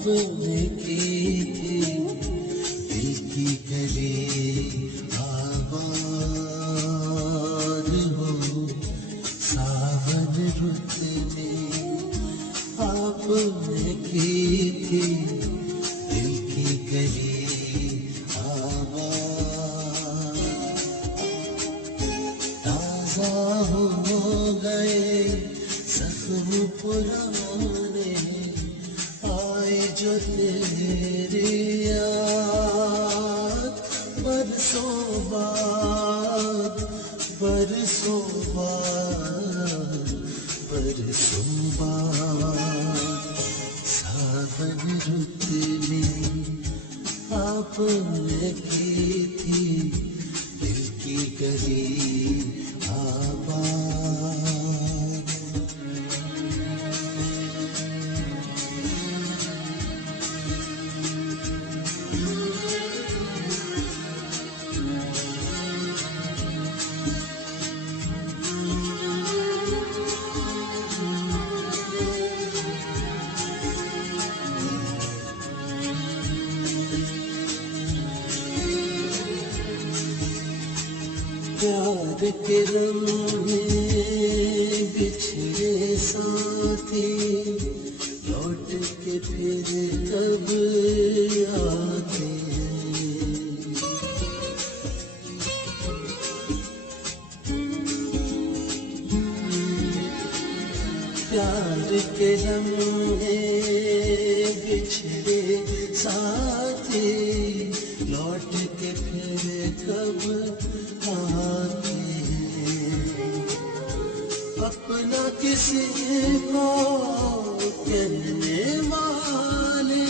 आपने की थी दिल की गली आबाद हो सावन रुत में आपने की थी दिल की गली आबाद ताजा हो गए जख्म पुराने आए जो तेरी याद बरसों बाद बरसों बाद बरसों बाद सावन रुत में आपने की थी दिल की गली आबाद प्यार के लम्हे बिछड़े साथी लौट के फिर कब आते हैं प्यार के लम्हे बिछड़े साथी लौट के फिर कब आते हैं अपना किसी को कहने वाले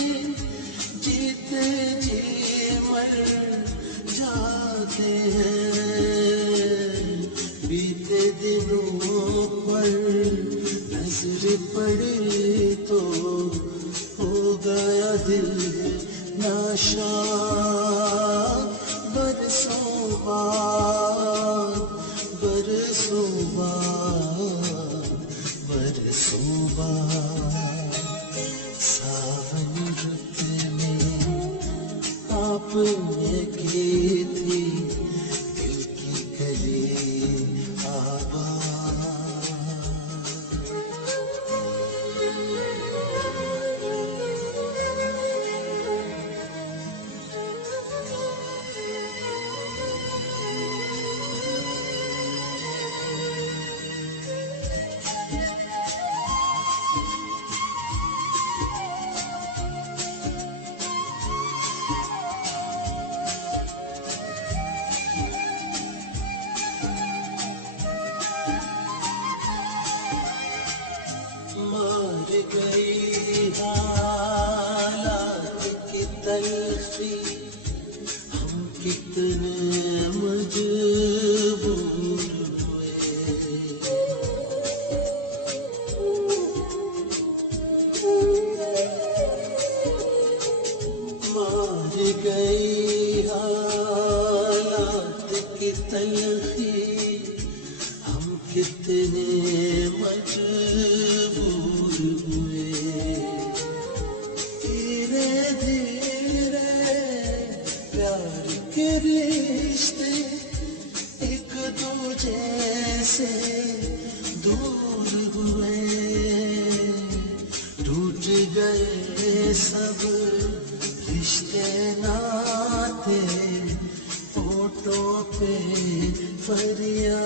जीते जी मर जाते हैं बीते दिनों पर नजर पड़े तो हो गया दिल नाशाद बरसों बाद बरसों बाद बरसों बाद सावन रुत में आपने की थी दिल की गली आबाद गई हालात की तलखी हम कितने मजबूर हुए मार गई हालात की तलखी हम कितने मजबूर हुए धीरे धीरे प्यार के रिश्ते एक दूजे से दूर हुए टूट गए सब रिश्ते नाते फोटो पे फरियाद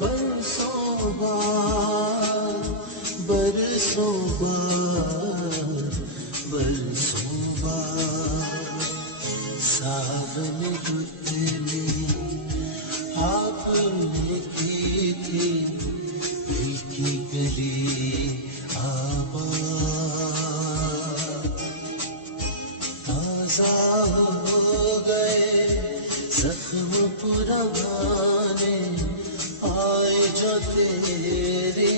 बरसों बाद बरसों बाद बरसों बाद सावन रुत में आपने की थी दिल की गली आबाद ताजा हो गए जख्म पुराने आए जो तेरी